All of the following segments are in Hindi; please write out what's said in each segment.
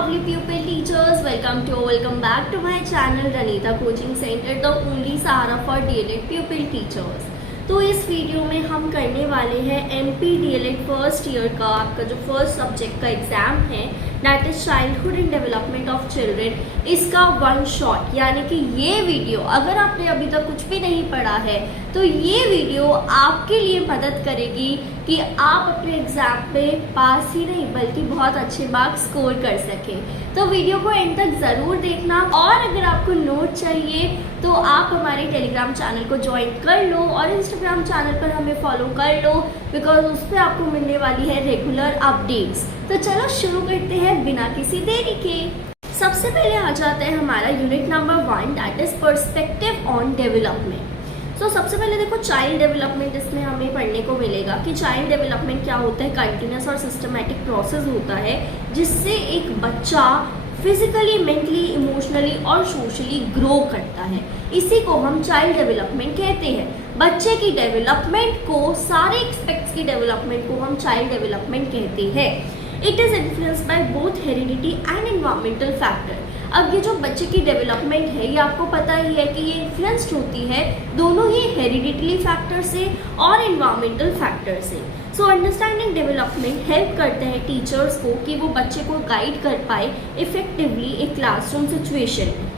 lovely pupil teachers, welcome back to my channel Ranita Coaching Center, the only sahara for DLED pupil teachers। तो इस वीडियो में हम करने वाले हैं MP DLED फर्स्ट ईयर का आपका जो फर्स्ट सब्जेक्ट का एग्जाम है that is childhood and development of children, इसका वन शॉट। यानी कि ये वीडियो अगर आपने अभी तक कुछ भी नहीं पढ़ा है तो ये वीडियो आपके लिए मदद करेगी कि आप अपने एग्जाम पे पास ही नहीं बल्कि बहुत अच्छे मार्क्स स्कोर कर सकें। तो वीडियो को एंड तक ज़रूर देखना, और अगर आपको नोट चाहिए तो आप हमारे टेलीग्राम चैनल को ज्वाइन कर लो और इंस्टाग्राम चैनल पर हमें फॉलो कर लो, बिकॉज उस पर आपको मिलने वाली है रेगुलर अपडेट्स। तो चलो शुरू करते हैं बिना किसी देरी के। सबसे पहले आ जाता है हमारा unit number 1 that is perspective on development. तो सबसे पहले देखो चाइल्ड डेवलपमेंट, इसमें हमें पढ़ने को मिलेगा कि चाइल्ड डेवलपमेंट क्या होता है। कंटिन्यूस और सिस्टमैटिक प्रोसेस होता है जिससे एक बच्चा फिजिकली, मेंटली, इमोशनली और सोशली ग्रो करता है। इसी को हम चाइल्ड डेवलपमेंट कहते हैं। बच्चे की डेवलपमेंट को, सारे एक्सपेक्ट्स की डेवलपमेंट को हम चाइल्ड डेवलपमेंट कहते हैं। It is influenced by both heredity and environmental factor. अब ये जो बच्चे की डेवलपमेंट है ये आपको पता ही है कि ये इन्फ्लुएंस्ड होती है दोनों ही हेरिडिटरी फैक्टर से और एनवायरमेंटल फैक्टर से। सो अंडरस्टैंडिंग डेवलपमेंट हेल्प करते हैं टीचर्स को कि वो बच्चे को गाइड कर पाए इफेक्टिवली एक क्लासरूम सिचुएशन में।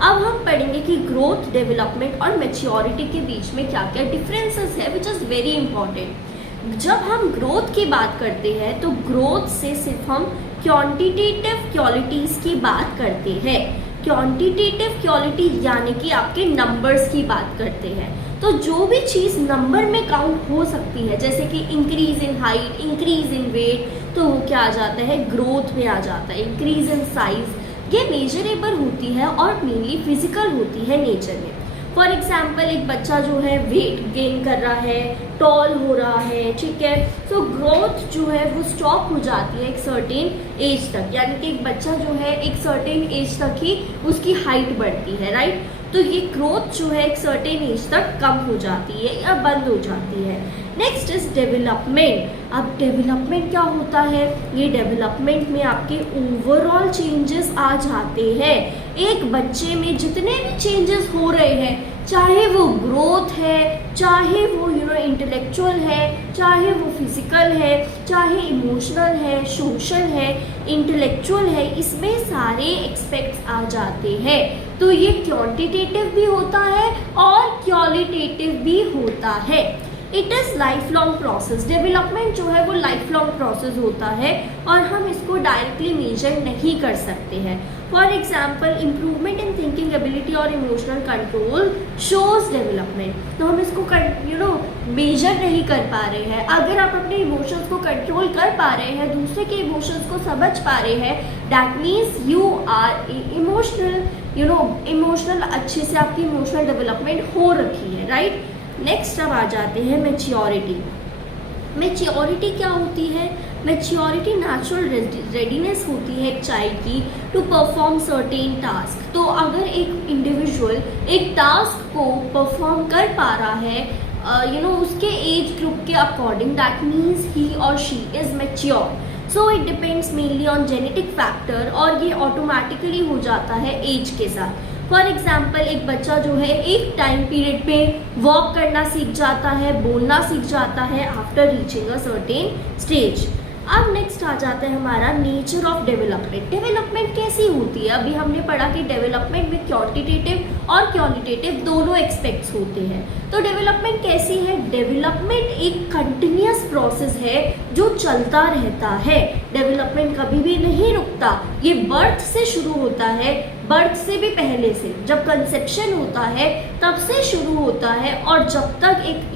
अब हम पढ़ेंगे कि ग्रोथ, डेवलपमेंट और मैच्योरिटी के बीच में क्या क्या डिफरेंसेस है, विच इज़ वेरी इंपॉर्टेंट। जब हम ग्रोथ की बात करते हैं तो ग्रोथ से सिर्फ हम क्वांटिटेटिव क्वालिटीज की बात करते हैं। क्वांटिटेटिव क्वालिटी यानी कि आपके नंबर्स की बात करते हैं। तो जो भी चीज़ नंबर में काउंट हो सकती है, जैसे कि increase in height, increase in weight, तो वो क्या आ जाता है, ग्रोथ में आ जाता है। इंक्रीज इन साइज ये मेजरेबल होती है और मेनली फिजिकल होती है नेचर में। फॉर एग्जाम्पल एक बच्चा जो है वेट गेन कर रहा है, टॉल हो रहा है, ठीक है, तो ग्रोथ जो है वो स्टॉप हो जाती है एक सर्टेन एज तक। यानी कि एक बच्चा जो है एक सर्टेन एज तक ही उसकी हाइट बढ़ती है, राइट। तो ये ग्रोथ जो है एक सर्टेन एज तक कम हो जाती है या बंद हो जाती है। Next is development. अब डेवलपमेंट क्या होता है, ये डेवलपमेंट में आपके ओवरऑल चेंजेस आ जाते हैं। एक बच्चे में जितने भी चेंजेस हो रहे हैं, चाहे वो ग्रोथ है, चाहे वो इंटेलेक्चुअल है, चाहे वो फिजिकल है, चाहे इमोशनल है, सोशल है, इंटेलेक्चुअल है, इसमें सारे एक्सपेक्ट्स आ जाते हैं। तो ये क्वांटिटेटिव भी होता है और क्वालिटेटिव भी होता है। It is life long process. Development जो है वो लाइफ लॉन्ग प्रोसेस होता है और हम इसको डायरेक्टली मेजर नहीं कर सकते हैं। For example improvement in thinking ability और इमोशनल कंट्रोल शोज डेवलपमेंट। तो हम इसको मेजर नहीं कर पा रहे हैं। अगर आप अपने इमोशंस को कंट्रोल कर पा रहे हैं, दूसरे के इमोशंस को समझ पा रहे हैं, that means you are emotional. Emotional अच्छे से आपकी इमोशनल डेवलपमेंट हो रखी है, राइट। नेक्स्ट अब आ जाते हैं मैच्योरिटी। मैच्योरिटी क्या होती है, मैच्योरिटी नेचुरल रेडीनेस होती है एक चाइल्ड की टू परफॉर्म सर्टेन टास्क। तो अगर एक इंडिविजुअल एक टास्क को परफॉर्म कर पा रहा है उसके एज ग्रुप के अकॉर्डिंग, दैट मीन्स ही और she is mature. So it depends mainly on genetic factor और ये ऑटोमेटिकली हो जाता है एज के साथ। फॉर एग्जाम्पल एक बच्चा जो है एक टाइम पीरियड पे वॉक करना सीख जाता है, बोलना सीख जाता है after reaching a certain stage. अब नेक्स्ट आ जाता है हमारा नेचर ऑफ डेवलपमेंट। डेवलपमेंट कैसी होती है, अभी हमने पढ़ा कि डेवलपमेंट में क्वांटिटेटिव और क्वालिटेटिव दोनों एक्सपेक्ट्स होते हैं। तो डेवलपमेंट कैसी है, डेवलपमेंट एक कंटिन्यूअस प्रोसेस है जो चलता रहता है। डेवलपमेंट कभी भी नहीं रुकता। ये बर्थ से शुरू होता है, बर्थ से भी पहले से, जब कंसेप्शन होता है तब से शुरू होता है और जब तक एक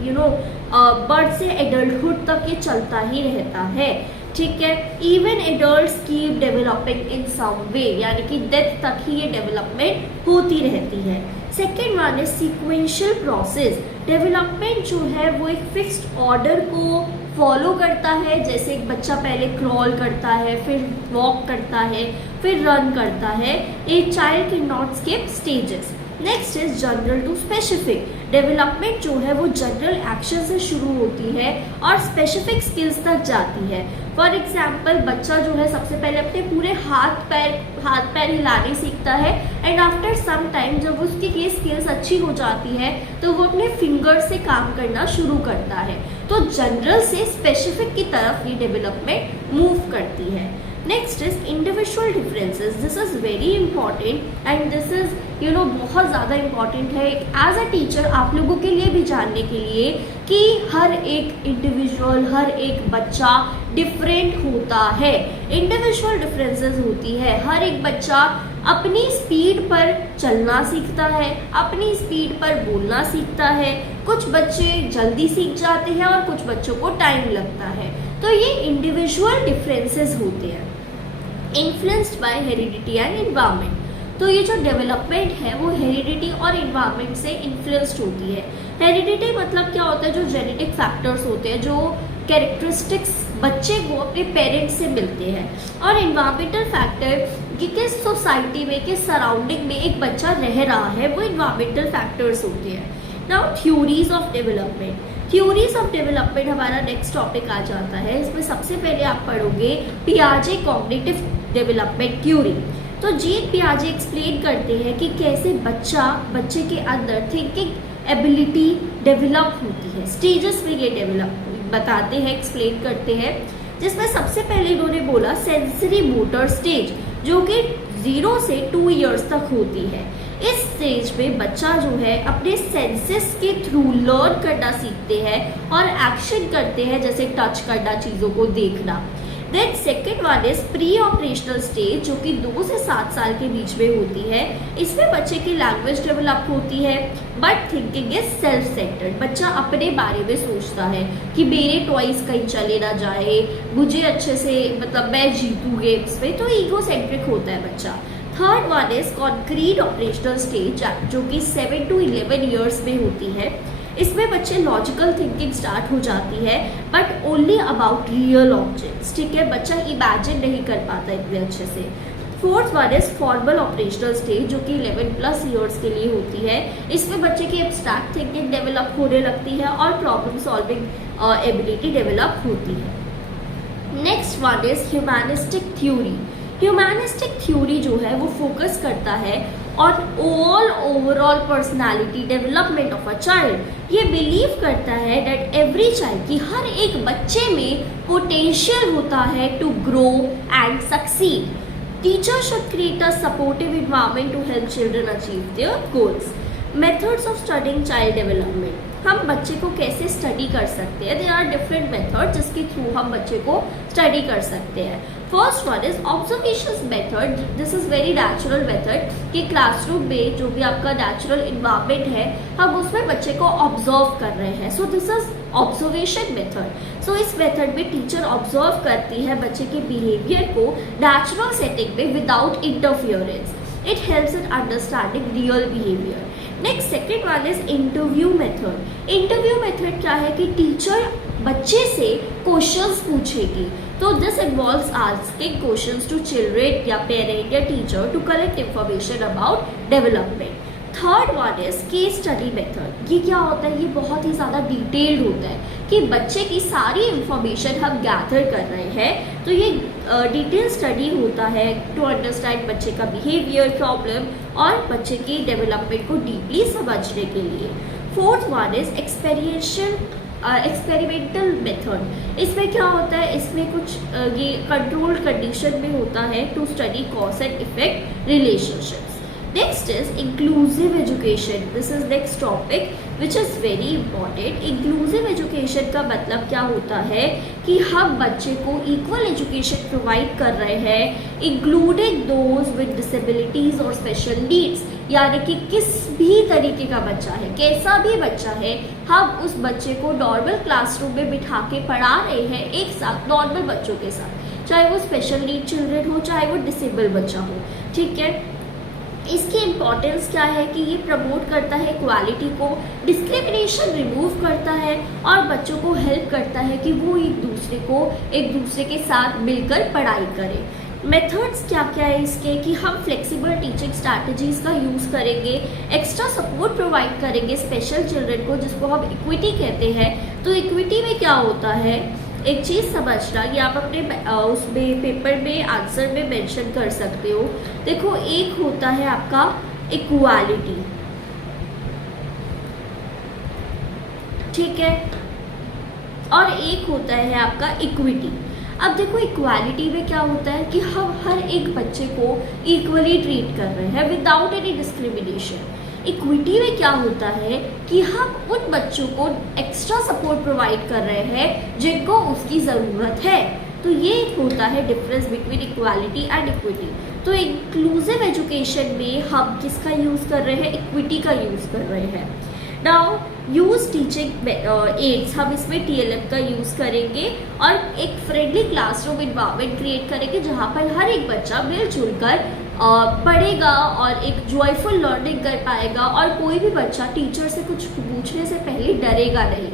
बर्थ से एडल्टहुड तक ये चलता ही रहता है, ठीक है। Even adults keep developing in some way, यानी कि डेथ तक ही ये डेवलपमेंट होती रहती है। सेकेंड वन है सीक्वेंशियल प्रोसेस। डेवलपमेंट जो है वो एक फिक्स्ड ऑर्डर को फॉलो करता है। जैसे एक बच्चा पहले क्रॉल करता है, फिर वॉक करता है, फिर रन करता है। A child can not skip stages. Next is general to specific. Development जो है वो जनरल एक्शन से शुरू होती है और स्पेसिफिक स्किल्स तक जाती है। फॉर एग्जाम्पल, बच्चा जो है सबसे पहले अपने पूरे हाथ पैर हिलाने सीखता है एंड आफ्टर सम टाइम जब उसकी ये स्किल्स अच्छी हो जाती है तो वो अपने फिंगर से काम करना शुरू करता है। तो जनरल से स्पेसिफिक की तरफ ये डेवलपमेंट मूव करती है। Next is individual differences. This is very important and this is बहुत ज़्यादा इंपॉर्टेंट है एज अ टीचर आप लोगों के लिए भी जानने के लिए कि हर एक इंडिविजुअल, हर एक बच्चा डिफरेंट होता है। इंडिविजुअल डिफरेंसेस होती है, हर एक बच्चा अपनी स्पीड पर चलना सीखता है, अपनी स्पीड पर बोलना सीखता है। कुछ बच्चे जल्दी सीख जाते हैं और कुछ बच्चों को टाइम लगता है। तो ये इंडिविजुअल डिफरेंसेस होते हैं influenced by heredity and environment. तो ये जो डेवलपमेंट है वो हेरिडिटी और एनवायरनमेंट से इन्फ्लुएंस्ड होती है। हेरिडिटी मतलब क्या होता है, जो जेनेटिक फैक्टर्स होते हैं, जो कैरेक्टरिस्टिक्स बच्चे को अपने पेरेंट्स से मिलते हैं। और एनवायरमेंटल फैक्टर कि किस सोसाइटी में, किस सराउंडिंग में एक बच्चा रह रहा है, वो एनवायरमेंटल फैक्टर्स होते हैं। Now theories of development. Theories of development हमारा नेक्स्ट टॉपिक आ जाता है। इसमें सबसे पहले आप पढ़ोगे पियाजे कॉग्निटिव डेवलपमेंट थ्योरी। तो जीन पियाजे एक्सप्लेन करते हैं कि कैसे बच्चे के अंदर थिंकिंग एबिलिटी डेवलप होती है। स्टेजेस में ये डेवलप बताते हैं, एक्सप्लेन करते हैं, जिसमें सबसे पहले इन्होंने बोला सेंसरी मोटर स्टेज, जो कि 0 से 2 इयर्स तक होती है। इस स्टेज में बच्चा जो है अपने सेंसेस के थ्रू लर्न करना सीखते हैं और एक्शन करते हैं, जैसे टच करना, चीज़ों को देखना। Then second one is pre operational stage, जो कि 2 से 7 साल के बीच में होती है। इसमें बच्चे की लैंग्वेज डेवलप होती है but thinking is self centred. बच्चा अपने बारे में सोचता है कि मेरे टॉयज कहीं चले ना जाए, मुझे अच्छे से मैं जीतूँ गेम्स में, तो ईगो सेंट्रिक होता है बच्चा। Third one is concrete operational stage, जो कि 7 to 11 ईयर्स में होती है। इसमें बच्चे लॉजिकल थिंकिंग स्टार्ट हो जाती है but only about real objects. ठीक है, बच्चा इमेजिन नहीं कर पाता इतने अच्छे से। Fourth one is formal operational stage, जो कि 11+ ईयर्स के लिए होती है। इसमें बच्चे की एब्स्ट्रैक्ट थिंकिंग डेवलप होने लगती है और प्रॉब्लम सॉल्विंग एबिलिटी डेवलप होती है। Next one is humanistic theory. Humanistic theory जो है वो फोकस करता है on all overall personality development of a child. ये बिलीव करता है दैट एवरी चाइल्ड, की हर एक बच्चे में पोटेंशियल होता है to grow and succeed. Teacher should create a supportive environment to help children achieve their goals. Methods of studying child development. हम बच्चे को कैसे स्टडी कर सकते हैं? देयर आर डिफरेंट मेथड जिसके थ्रू हम बच्चे को स्टडी कर सकते हैं। First one is observation method. This is very natural method कि क्लासरूम में जो भी आपका नेचुरल इन्वायरमेंट है, हम उसमें बच्चे को ऑब्जर्व कर रहे हैं। So this is observation method. सो इस मेथड में टीचर ऑब्जर्व करती है बच्चे के बिहेवियर को नेचुरल सेटिंग में without interference. It helps in understanding real behaviour. Next second one is interview method. Interview method क्या है कि टीचर बच्चे से क्वेश्चंस पूछेगी। तो this involves asking questions to children या पेरेंट या teacher to collect information about development. Third one is case study method. ये क्या होता है? ये बहुत ही ज़्यादा डिटेल्ड होता है कि बच्चे की सारी इंफॉर्मेशन हम गैदर कर रहे हैं। तो ये डिटेल स्टडी होता है टू अंडरस्टैंड बच्चे का बिहेवियर, प्रॉब्लम और बच्चे की डेवलपमेंट को डीपली समझने के लिए। Fourth one is experimental method. इसमें क्या होता है? इसमें कुछ ये कंट्रोल्ड कंडीशन में होता है to study cause and effect relationships. Next is inclusive education. This is next topic which is very important. Inclusive education का मतलब क्या होता है कि हम बच्चे को equal education provide कर रहे हैं, including those with disabilities और special needs. यानी कि किस भी तरीके का बच्चा है, कैसा भी बच्चा है, हम उस बच्चे को नॉर्मल क्लासरूम में बिठा के पढ़ा रहे हैं एक साथ नॉर्मल बच्चों के साथ, चाहे वो स्पेशल नीड चिल्ड्रन हो, चाहे वो डिसेबल बच्चा हो। ठीक है, इसकी इम्पॉर्टेंस क्या है कि ये प्रमोट करता है इक्वालिटी को, डिस्क्रिमिनेशन रिमूव करता है और बच्चों को हेल्प करता है कि वो एक दूसरे के साथ मिलकर पढ़ाई करें। मेथड्स क्या क्या है इसके कि हम फ्लेक्सिबल टीचिंग स्ट्रैटेजीज का यूज़ करेंगे, एक्स्ट्रा सपोर्ट प्रोवाइड करेंगे स्पेशल चिल्ड्रन को, जिसको हम इक्विटी कहते हैं। तो इक्विटी में क्या होता है, एक चीज़ समझना, ये आप अपने उसमें पेपर में आंसर में मेंशन कर सकते हो। देखो, एक होता है आपका इक्वालिटी, ठीक है, और एक होता है आपका इक्विटी। अब देखो, इक्वालिटी में क्या होता है कि हम हर एक बच्चे को इक्वली ट्रीट कर रहे हैं विदाउट एनी डिस्क्रिमिनेशन। इक्विटी में क्या होता है कि हम उन बच्चों को एक्स्ट्रा सपोर्ट प्रोवाइड कर रहे हैं जिनको उसकी ज़रूरत है। तो ये होता है difference between equality and equity. तो इंक्लूसिव एजुकेशन में हम किसका यूज़ कर रहे हैं, इक्विटी का यूज़ कर रहे हैं। नाउ यूज टीचिंग एड्स, हम इसमें TLM का यूज़ करेंगे और एक फ्रेंडली क्लासरूम इन्वायरमेंट क्रिएट करेंगे जहाँ पर हर एक बच्चा मिलजुल कर पढ़ेगा और एक जॉयफुल लर्निंग कर पाएगा और कोई भी बच्चा टीचर से कुछ पूछने से पहले डरेगा नहीं।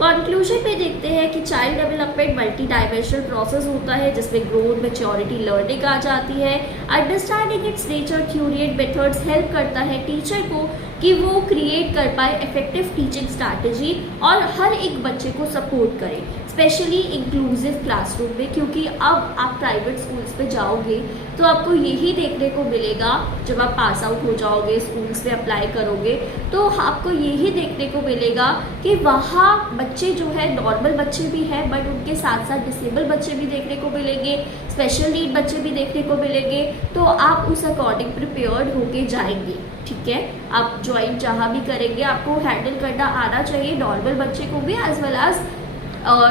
कंक्लूजन पे देखते हैं कि child development multi dimensional process होता है जिसमें ग्रोथ, मैच्योरिटी, लर्निंग आ जाती है। Understanding its nature, theory and methods help करता है टीचर को कि वो क्रिएट कर पाए इफेक्टिव टीचिंग स्ट्रैटेजी और हर एक बच्चे को सपोर्ट करे, स्पेशली इंक्लूसिव क्लासरूम में। क्योंकि अब आप प्राइवेट स्कूल्स पे जाओगे तो आपको यही देखने को मिलेगा, जब आप पास आउट हो जाओगे, स्कूल्स में अप्लाई करोगे, तो आपको यही देखने को मिलेगा कि वहाँ बच्चे जो है नॉर्मल बच्चे भी हैं, बट उनके साथ साथ डिसेबल बच्चे भी देखने को मिलेंगे, स्पेशल नीड बच्चे भी देखने को मिलेंगे। तो आप उस अकॉर्डिंग प्रिपेयर्ड होके जाएंगे, ठीक है। आप ज्वाइन जहाँ भी करेंगे आपको हैंडल करना आना चाहिए नॉर्मल बच्चे को भी as well as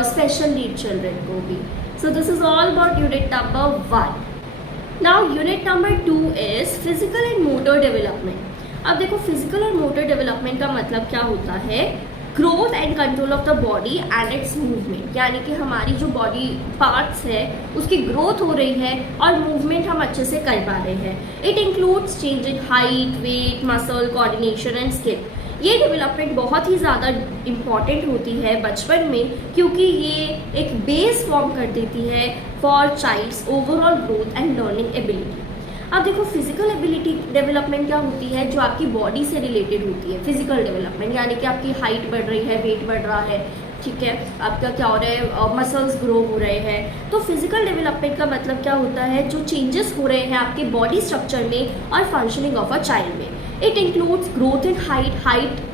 special need children को भी। So this is all about unit number 1। Now unit number 2 is physical and motor development. अब देखो, फिजिकल और मोटर डेवलपमेंट का मतलब क्या होता है, growth and control of the body and it's movement, यानी कि हमारी जो बॉडी पार्ट्स है उसकी ग्रोथ हो रही है और मूवमेंट हम अच्छे से कर पा रहे हैं। It includes change in height, weight, muscle, coordination and skill. ये डेवलपमेंट बहुत ही ज़्यादा इम्पॉर्टेंट होती है बचपन में, क्योंकि ये एक बेस फॉर्म कर देती है for child's overall growth and learning ability. अब देखो, फिजिकल एबिलिटी डेवलपमेंट क्या होती है, जो आपकी बॉडी से रिलेटेड होती है। फिजिकल डेवलपमेंट यानी कि आपकी हाइट बढ़ रही है, वेट बढ़ रहा है, ठीक है, आपका क्या हो रहा है, मसल्स ग्रो हो रहे हैं। तो फिजिकल डेवलपमेंट का मतलब क्या होता है, जो चेंजेस हो रहे हैं आपके बॉडी स्ट्रक्चर में और फंक्शनिंग ऑफ अ चाइल्ड में। It includes growth in height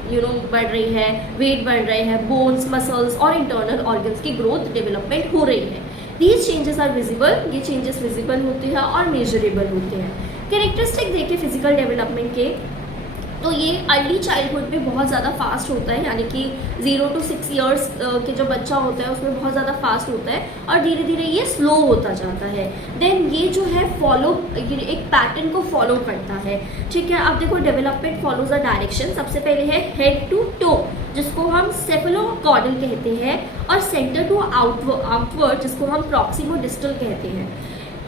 बढ़ रही है, वेट बढ़ रहे हैं, बोन्स, मसल्स और इंटरनल ऑर्गन्स की ग्रोथ डेवलपमेंट हो रही है। दीज चेंजेस आर विजिबल, ये चेंजेस विजिबल होते हैं और मेजरेबल होते हैं। कैरेक्टरिस्टिक देखें फिजिकल डेवलपमेंट के, तो ये अर्ली चाइल्डहुड में बहुत ज़्यादा फास्ट होता है, यानी कि 0 to 6 ईयर्स के जो बच्चा होता है उसमें बहुत ज़्यादा फास्ट होता है और धीरे धीरे ये स्लो होता जाता है। देन ये जो है एक पैटर्न को फॉलो करता है, ठीक है। अब देखो, डेवलपमेंट फॉलोज अ डायरेक्शन। सबसे पहले है हेड टू टो, जिसको हम सेफेलोकॉर्डल कहते हैं, और सेंटर टू आउटवर्ड, जिसको हम प्रॉक्सिमो डिस्टल कहते हैं।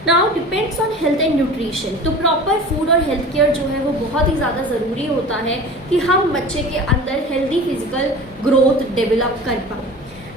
Now depends on health and nutrition. तो प्रॉपर फूड और हेल्थ केयर जो है वो बहुत ही ज़्यादा ज़रूरी होता है कि हम बच्चे के अंदर हेल्दी फिजिकल ग्रोथ डेवलप कर पाएँ।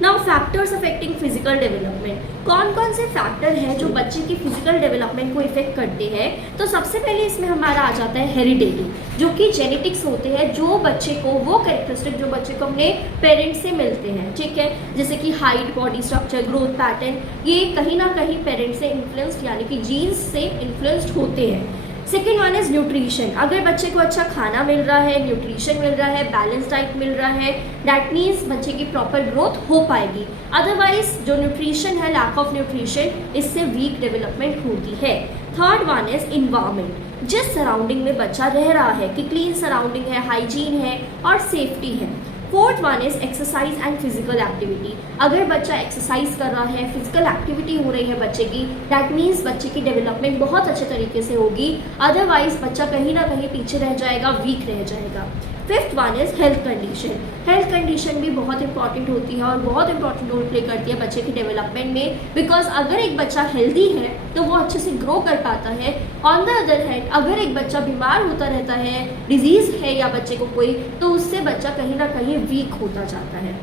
Now factors affecting physical development, कौन कौन से फैक्टर हैं जो बच्चे की फिजिकल डेवलपमेंट को इफेक्ट करते हैं। तो सबसे पहले इसमें हमारा आ जाता है हेरिडिटी, जो कि जेनेटिक्स होते हैं, जो बच्चे को वो कैरेक्टरिस्टिक जो बच्चे को अपने पेरेंट्स से मिलते हैं, ठीक है, जैसे कि height, body structure, growth pattern, ये कहीं ना कहीं पेरेंट्स से इन्फ्लुएंस्ड यानी कि जीन्स से इन्फ्लुएंस्ड होते हैं। Second one is nutrition. अगर बच्चे को अच्छा खाना मिल रहा है, न्यूट्रिशन मिल रहा है, बैलेंस डाइट मिल रहा है, दैट मीन्स बच्चे की प्रॉपर ग्रोथ हो पाएगी। अदरवाइज जो न्यूट्रिशन है, लैक ऑफ न्यूट्रिशन, इससे वीक डेवलपमेंट होती है। थर्ड वन इज इन्वायरमेंट, जिस सराउंडिंग में बच्चा रह रहा है कि क्लीन सराउंडिंग है, हाइजीन है और सेफ्टी है। Fourth one is exercise and physical activity. अगर बच्चा एक्सरसाइज कर रहा है, फिजिकल एक्टिविटी हो रही है बच्चे की, दैट मीन्स बच्चे की डेवलपमेंट बहुत अच्छे तरीके से होगी। अदरवाइज बच्चा कहीं ना कहीं पीछे रह जाएगा, वीक रह जाएगा। Fifth one is health condition. Health condition भी बहुत इंपॉर्टेंट होती है और बहुत इंपॉर्टेंट रोल प्ले करती है बच्चे की डेवलपमेंट में, बिकॉज अगर एक बच्चा हेल्दी है तो वो अच्छे से ग्रो कर पाता है। ऑन द अदर हैंड, अगर एक बच्चा बीमार होता रहता है, डिजीज है या बच्चे को कोई, तो उससे बच्चा कहीं ना कहीं वीक होता जाता है।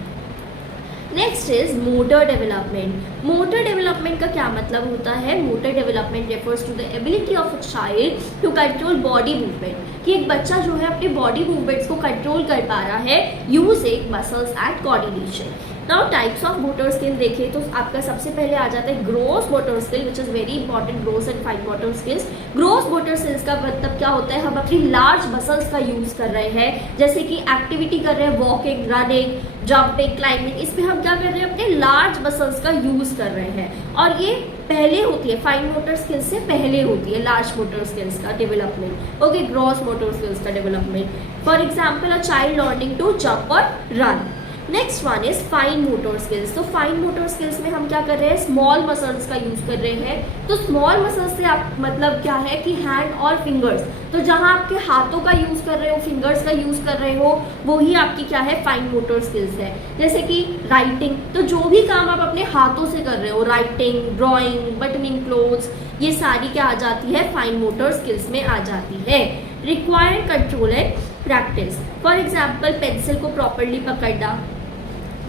Next is motor development. Motor development का क्या मतलब होता है? Motor development refers to the ability of a child to control body movement, कि एक बच्चा जो है अपने बॉडी मूवमेंट्स को कंट्रोल कर पा रहा है using muscles and coordination. Now types of motor skill देखें तो आपका सबसे पहले आ जाता है gross motor skill, which is very important, gross and fine motor skills. Gross motor skills का मतलब क्या होता है? हम अपनी लार्ज मसल्स का यूज कर रहे हैं, जैसे कि एक्टिविटी कर रहे हैं, वॉकिंग, रनिंग, जंपिंग, क्लाइंबिंग, इसमें हम क्या कर रहे हैं? अपने लार्ज मसल्स का यूज कर रहे हैं, और ये पहले होती है, फाइन मोटर स्किल्स से पहले होती है लार्ज मोटर स्किल्स का development. Okay, gross motor skills का development, for example a child learning to jump और run. Next one is fine motor skills. तो फाइन मोटर स्किल्स में हम क्या कर रहे हैं? स्मॉल मसल्स का यूज कर रहे हैं। तो स्मॉल मसल्स से आप मतलब क्या है कि हैंड और फिंगर्स, तो जहां आपके हाथों का यूज कर रहे हो, फिंगर्स का यूज कर रहे हो, वो ही आपकी क्या है? फाइन मोटर स्किल्स है। जैसे कि राइटिंग, तो जो भी काम आप अपने हाथों से कर रहे हो, राइटिंग, ड्रॉइंग, बटनिंग क्लोथ्स, ये सारी क्या आ जाती है? फाइन मोटर स्किल्स में आ जाती है। Required control and practice, for example pencil को प्रॉपरली पकड़ना।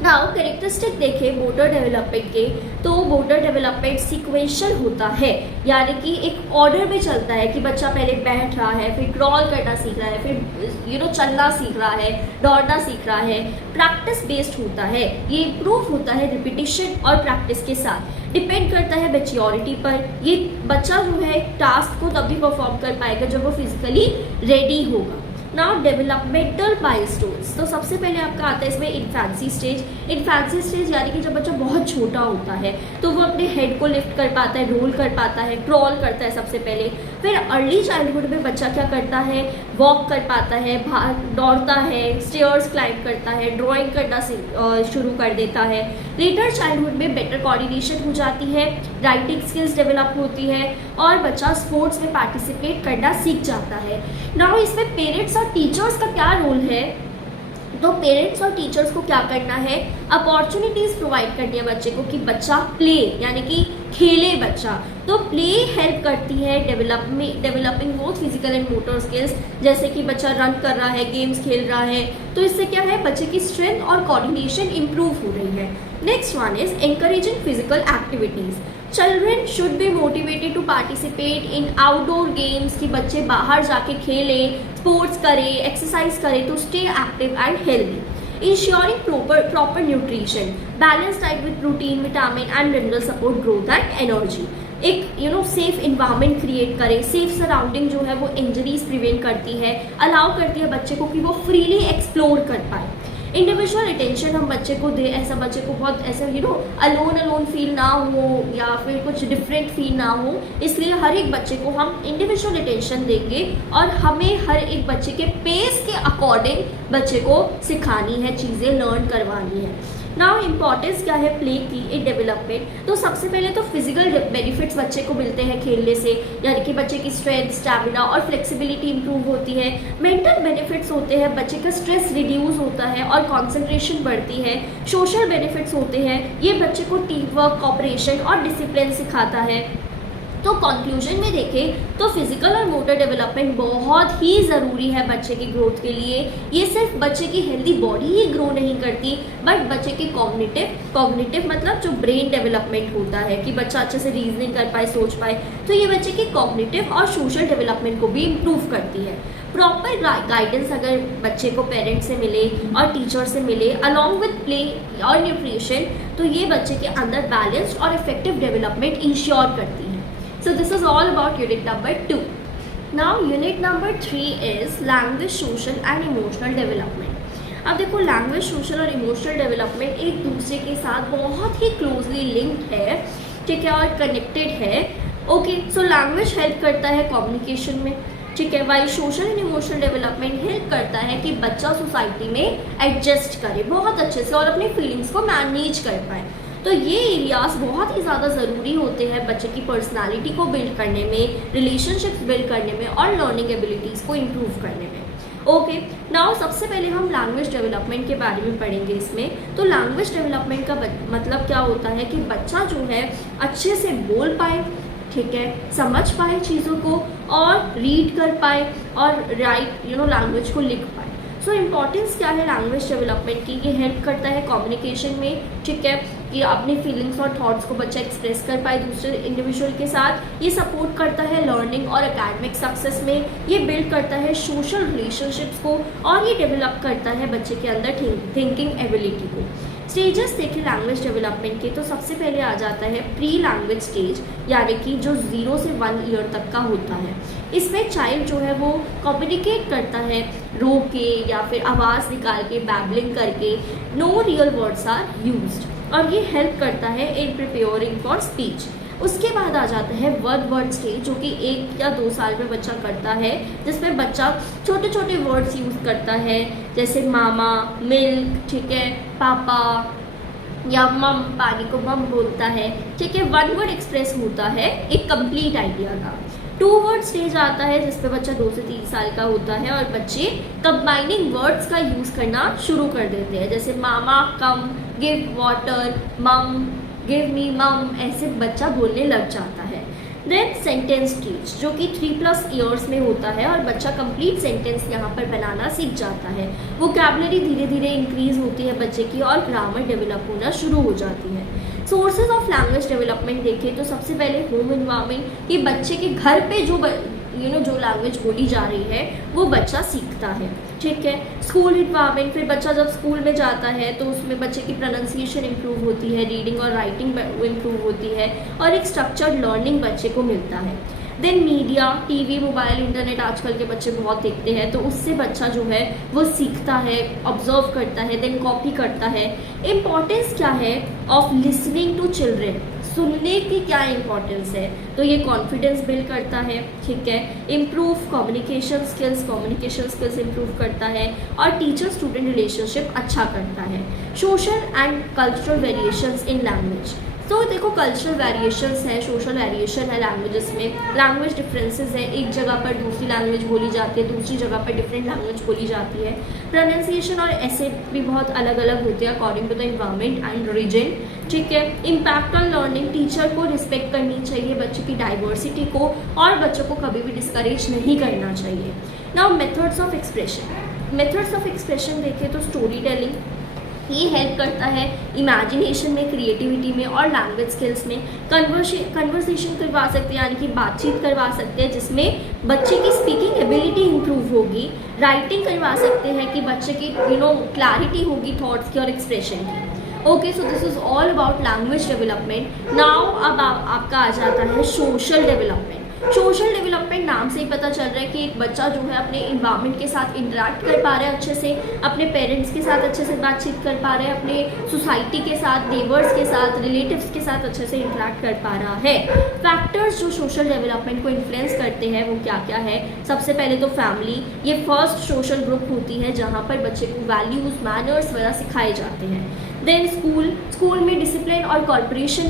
नाउ कैरेक्टरिस्टिक देखें मोटर डेवलपमेंट के, तो मोटर डेवलपमेंट सिक्वेंशियल होता है, यानी कि एक ऑर्डर में चलता है कि बच्चा पहले बैठ रहा है, फिर क्रॉल करना सीख रहा है, फिर चलना सीख रहा है, दौड़ना सीख रहा है। प्रैक्टिस बेस्ड होता है, ये इम्प्रूव होता है रिपीटिशन और प्रैक्टिस के साथ। डिपेंड करता है मैच्योरिटी पर, ये बच्चा जो है टास्क को तभी परफॉर्म कर पाएगा जब वो फिजिकली रेडी होगा। नाउ डेवलपमेंटल माइलस्टोन्स, तो सबसे पहले आपका आता है इसमें इन्फेंसी स्टेज। इन्फेंसी स्टेज यानी कि जब बच्चा बहुत छोटा होता है तो वो अपने हेड को लिफ्ट कर पाता है, रोल कर पाता है, क्रॉल करता है सबसे पहले। फिर अर्ली चाइल्डहुड में बच्चा क्या करता है? वॉक कर पाता है, दौड़ता है, स्टेयर्स क्लाइंब करता है, ड्राइंग करना शुरू कर देता है। लेटर चाइल्डहुड में बेटर कोऑर्डिनेशन हो जाती है, राइटिंग स्किल्स डेवलप होती है, और बच्चा स्पोर्ट्स में पार्टिसिपेट करना सीख जाता है। नाउ इसमें पेरेंट्स और टीचर्स का क्या रोल है? तो पेरेंट्स और टीचर्स को क्या करना है? अपॉर्चुनिटीज प्रोवाइड करनी है बच्चे को कि बच्चा प्ले यानी कि खेले बच्चा। तो प्ले हेल्प करती है developing both physical and motor skills, जैसे कि बच्चा रन कर रहा है, गेम्स खेल रहा है, तो इससे क्या है? बच्चे की स्ट्रेंथ और कोऑर्डिनेशन इंप्रूव हो रही है। Next one is encouraging physical activities. Children should be motivated to participate in outdoor games, कि बच्चे बाहर जाके खेले, स्पोर्ट्स करे, एक्सरसाइज करे to stay active and healthy. Ensuring proper nutrition, balance diet with protein, vitamin and mineral support growth and energy. एक सेफ इन्वायरमेंट क्रिएट करें, सेफ सराउंडिंग जो है वो इंजरीज प्रिवेंट करती है, अलाउ करती है बच्चे को कि वो फ्रीली एक्सप्लोर कर पाए। इंडिविजुअल अटेंशन हम बच्चे को दे, ऐसा बच्चे को बहुत ऐसा अलोन फील ना हो या फिर कुछ डिफरेंट फील ना हो, इसलिए हर एक बच्चे को हम इंडिविजुअल अटेंशन देंगे और हमें हर एक बच्चे के पेस के अकॉर्डिंग बच्चे को सिखानी है, चीज़ें लर्न करवानी है। नाउ इम्पॉर्टेंस क्या है प्ले की इन डेवलपमेंट? तो सबसे पहले तो फिजिकल बेनिफिट्स बच्चे को मिलते हैं खेलने से, यानी कि बच्चे की स्ट्रेंथ, स्टैमिना और फ्लेक्सिबिलिटी इंप्रूव होती है। मेंटल बेनिफिट्स होते हैं, बच्चे का स्ट्रेस रिड्यूस होता है और कंसंट्रेशन बढ़ती है। सोशल बेनिफिट्स होते हैं, ये बच्चे को टीम वर्क, कॉपरेशन और डिसिप्लिन सिखाता है। तो कंक्लूजन में देखें तो फिजिकल और मोटर डेवलपमेंट बहुत ही ज़रूरी है बच्चे की ग्रोथ के लिए। ये सिर्फ बच्चे की हेल्दी बॉडी ही ग्रो नहीं करती, बट बच्चे की कॉग्निटिव मतलब जो ब्रेन डेवलपमेंट होता है कि बच्चा अच्छे से रीजनिंग कर पाए, सोच पाए, तो ये बच्चे की कॉग्निटिव और सोशल डेवलपमेंट को भी इम्प्रूव करती है। प्रॉपर गाइडेंस अगर बच्चे को पेरेंट्स से मिले और टीचर से मिले अलॉन्ग विद प्ले और न्यूट्रिशन, तो ये बच्चे के अंदर बैलेंस्ड और इफेक्टिव डेवलपमेंट इंश्योर करती है। So this is all about unit number 2. Now unit number 3 is language, social and emotional development. अब देखो लैंग्वेज, सोशल और इमोशनल डेवलपमेंट एक दूसरे के साथ बहुत ही क्लोजली लिंक्ड है, ठीक है, और कनेक्टेड है। ओके, सो लैंग्वेज हेल्प करता है कम्युनिकेशन में, ठीक है, while social and emotional development help करता है कि बच्चा सोसाइटी में एडजस्ट करे बहुत अच्छे से और अपनी फीलिंग्स को मैनेज कर पाए। तो ये एरियाज बहुत ही ज़्यादा ज़रूरी होते हैं बच्चे की पर्सनालिटी को बिल्ड करने में, रिलेशनशिप्स बिल्ड करने में और लर्निंग एबिलिटीज़ को इम्प्रूव करने में। ओके, नाउ सबसे पहले हम लैंग्वेज डेवलपमेंट के बारे में पढ़ेंगे इसमें। तो लैंग्वेज डेवलपमेंट का मतलब क्या होता है कि बच्चा जो है अच्छे से बोल पाए, ठीक है, समझ पाए चीज़ों को और रीड कर पाए और राइट लैंग्वेज को लिख पाए। सो इम्पॉर्टेंस क्या है लैंग्वेज डेवलपमेंट की, ये हेल्प करता है कम्युनिकेशन में, ठीक है, कि अपने फीलिंग्स और थॉट्स को बच्चा एक्सप्रेस कर पाए दूसरे इंडिविजुअल के साथ। ये सपोर्ट करता है लर्निंग और एकेडमिक सक्सेस में, ये बिल्ड करता है सोशल रिलेशनशिप्स को, और ये डेवलप करता है बच्चे के अंदर थिंकिंग एबिलिटी को। स्टेजेस देखें लैंग्वेज डेवलपमेंट के, तो सबसे पहले आ जाता है प्री लैंग्वेज स्टेज, यानी कि जो 0 से 1 ईयर तक का होता है। इसमें चाइल्ड जो है वो कम्युनिकेट करता है रो के या फिर आवाज़ निकाल के, बैबलिंग करके, no real words are used, और ये हेल्प करता है इन प्रिपेयरिंग फॉर स्पीच। उसके बाद आ जाता है वर्ड स्टेज, जो कि 1 या 2 साल में बच्चा करता है, जिसमें बच्चा छोटे छोटे वर्ड्स यूज़ करता है, जैसे मामा, मिल्क, ठीक है, पापा, या मम, पानी को मम बोलता है, ठीक है। 1 वर्ड एक्सप्रेस होता है एक कंप्लीट आइडिया का। 2 वर्ड स्टेज आता है जिसपे बच्चा 2 से 3 साल का होता है और बच्चे कंबाइनिंग वर्ड्स का यूज़ करना शुरू कर देते हैं, जैसे मामा कम, गिव वाटर, मम गिव मी मम, ऐसे बच्चा बोलने लग जाता है। देन सेंटेंस स्टेज, जो कि 3+ ईयर्स में होता है और बच्चा कंप्लीट सेंटेंस यहाँ पर बनाना सीख जाता है। वोकैबुलरी धीरे धीरे इंक्रीज होती है बच्चे की और ग्रामर डेवलप होना शुरू हो जाती है। सोर्सेज ऑफ लैंग्वेज डेवलपमेंट देखें तो सबसे पहले होम इन्वायरमेंट, कि बच्चे के घर पे जो लैंग्वेज बोली जा रही है वो बच्चा सीखता है, ठीक है। स्कूल इन्वायरमेंट, फिर बच्चा जब स्कूल में जाता है तो उसमें बच्चे की प्रोनाउंसिएशन इंप्रूव होती है, रीडिंग और राइटिंग इंप्रूव होती है, और एक स्ट्रक्चर्ड लर्निंग बच्चे को मिलता है। Then media, TV, mobile, internet आजकल के बच्चे बहुत देखते हैं, तो उससे बच्चा जो है वो सीखता है, ऑब्जर्व करता है, देन कॉपी करता है। इम्पॉर्टेंस क्या है ऑफ लिसनिंग टू चिल्ड्रेन, सुनने की क्या इंपॉर्टेंस है, तो ये कॉन्फिडेंस बिल्ड करता है, ठीक है। इम्प्रूव कम्युनिकेशन स्किल्स इम्प्रूव करता है, और टीचर स्टूडेंट रिलेशनशिप अच्छा करता है। Social and cultural variations in language, तो देखो कल्चरल वेरिएशंस है, सोशल वेरिएशन है लैंग्वेजेस में, लैंग्वेज डिफरेंसेस है, एक जगह पर दूसरी लैंग्वेज बोली जाती है, दूसरी जगह पर डिफरेंट लैंग्वेज बोली जाती है। प्रोनाउंसिएशन और ऐसे भी बहुत अलग अलग होते हैं according to the environment and region, ठीक है। इम्पैक्ट ऑन लर्निंग, टीचर को रिस्पेक्ट करनी चाहिए बच्चे की डाइवर्सिटी को, और बच्चों को कभी भी डिस्करेज नहीं करना चाहिए। नाउ मेथड्स ऑफ एक्सप्रेशन देखें तो स्टोरी टेलिंग, ये हेल्प करता है इमेजिनेशन में, क्रिएटिविटी में और लैंग्वेज स्किल्स में। कन्वर्सेशन करवा सकते हैं, यानी कि बातचीत करवा सकते हैं जिसमें बच्चे की स्पीकिंग एबिलिटी इंप्रूव होगी। राइटिंग करवा सकते हैं कि बच्चे की क्लैरिटी होगी थॉट्स की और एक्सप्रेशन की। Okay, so this is all about language development. Now अब आपका आ जाता है सोशल डेवलपमेंट। सोशल डेवलपमेंट नाम से ही पता चल रहा है कि एक बच्चा जो है अपने इन्वायरमेंट के साथ इंटरेक्ट कर पा रहा है अच्छे से, अपने पेरेंट्स के साथ अच्छे से बातचीत कर पा रहा है, अपने सोसाइटी के साथ, नेबर्स के साथ, रिलेटिव्स के साथ अच्छे से इंटरेक्ट कर पा रहा है। फैक्टर्स जो सोशल डेवलपमेंट को इन्फ्लुएंस करते हैं वो क्या क्या है? सबसे पहले तो फैमिली, ये फर्स्ट सोशल ग्रुप होती है जहाँ पर बच्चे को वैल्यूज, मैनर्स वगैरह सिखाए जाते हैं। देन स्कूल में डिसिप्लिन और कॉर्पोरेशन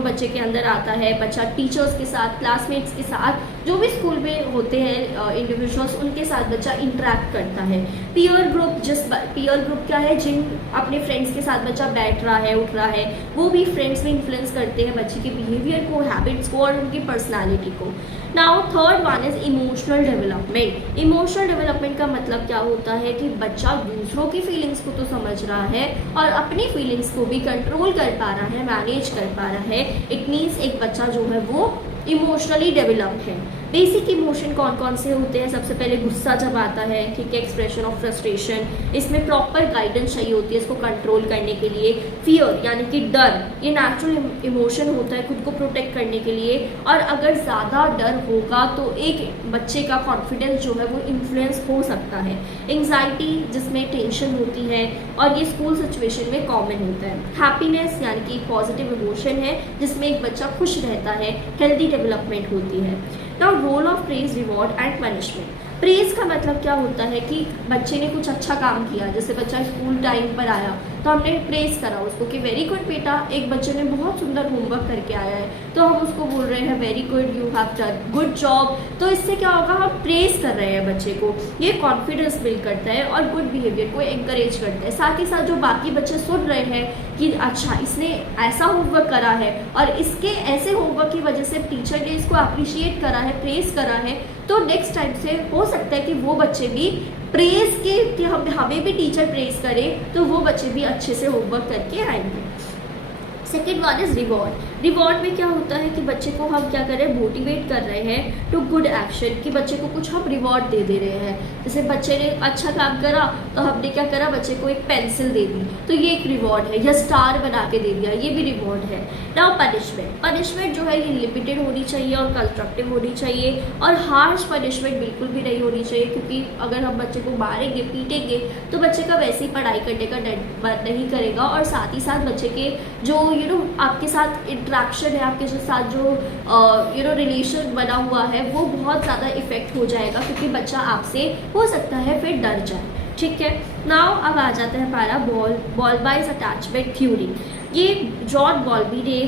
बच्चे के अंदर आता है। बच्चा टीचर्स के साथ, क्लासमेट्स के साथ, जो भी स्कूल में होते हैं इंडिविजुअल्स, उनके साथ बच्चा इंटरेक्ट करता है। पीयर ग्रुप क्या है? जिन अपने फ्रेंड्स के साथ बच्चा बैठ रहा है, उठ रहा है, वो भी फ्रेंड्स में इन्फ्लुएंस करते हैं बच्चे के बिहेवियर को, हैबिट्स को और उनकी पर्सनालिटी को। Now third one is emotional development. Emotional development का मतलब क्या होता है कि बच्चा दूसरों की फीलिंग्स को तो समझ रहा है और अपनी फीलिंग्स को भी कंट्रोल कर पा रहा है, मैनेज कर पा रहा है। इट मीन्स एक बच्चा जो है वो इमोशनली डेवलप्ड है। बेसिक इमोशन कौन कौन से होते हैं? सबसे पहले गुस्सा जब आता है, ठीक है, एक्सप्रेशन ऑफ फ्रस्ट्रेशन, इसमें प्रॉपर गाइडेंस चाहिए होती है इसको कंट्रोल करने के लिए। फियर यानी कि डर, ये नेचुरल इमोशन होता है खुद को प्रोटेक्ट करने के लिए, और अगर ज़्यादा डर होगा तो एक बच्चे का कॉन्फिडेंस जो है वो इन्फ्लुएंस हो सकता है। एंग्जाइटी, जिसमें टेंशन होती है, और ये स्कूल सिचुएशन में कॉमन होता है। हैप्पीनेस यानी कि पॉजिटिव इमोशन है जिसमें एक बच्चा खुश रहता है, हेल्दी डेवलपमेंट होती है। Now role of praise, reward and punishment. Praise का मतलब क्या होता है कि बच्चे ने कुछ अच्छा काम किया, जैसे बच्चा स्कूल टाइम पर आया तो हमने प्रेज करा उसको कि वेरी गुड बेटा, एक बच्चे ने बहुत सुंदर होमवर्क करके आया है तो हम उसको बोल रहे हैं very good, you have done good job. तो इससे क्या होगा? हम प्रेज कर रहे हैं बच्चे को, ये कॉन्फिडेंस बिल्ड करता है और गुड बिहेवियर को एनकरेज करता है। साथ ही साथ जो बाकी बच्चे सुन रहे हैं कि अच्छा इसने ऐसा होमवर्क करा है और इसके ऐसे होमवर्क की वजह से टीचर ने इसको अप्रिशिएट करा है, प्रेज करा है, तो नेक्स्ट टाइम से हो सकता है कि वो बच्चे भी प्रेज के, कि हमें भी टीचर प्रेज करे तो वो बच्चे भी अच्छे से होमवर्क करके आएंगे। Second one is reward. Reward में क्या होता है कि बच्चे को हम क्या कर रहे हैं, मोटिवेट कर रहे हैं टू गुड एक्शन, कि बच्चे को कुछ हम रिवॉर्ड दे रहे हैं। जैसे बच्चे ने अच्छा काम करा तो हमने क्या करा, बच्चे को एक पेंसिल दे दी, तो ये एक रिवॉर्ड है, या स्टार बना के दे दिया, ये भी रिवॉर्ड है। Now punishment. पनिशमेंट जो है ये लिमिटेड होनी चाहिए और कंस्ट्रक्टिव होनी चाहिए, और हार्श पनिशमेंट बिल्कुल भी नहीं होनी चाहिए, क्योंकि अगर हम बच्चे को मारेंगे पीटेंगे तो बच्चे का वैसे ही पढ़ाई करने का मन नहीं करेगा, और साथ ही साथ बच्चे के जो आपके साथ इंट्रैक्शन है, आपके साथ जो रिलेशन बना हुआ है वो बहुत ज़्यादा इफेक्ट हो जाएगा, क्योंकि बच्चा आपसे हो सकता है फिर डर जाए। ठीक है, नाउ अब आ जाता है हमारा बॉल बाइज अटैचमेंट थ्योरी। ये जॉन बॉल्बी ने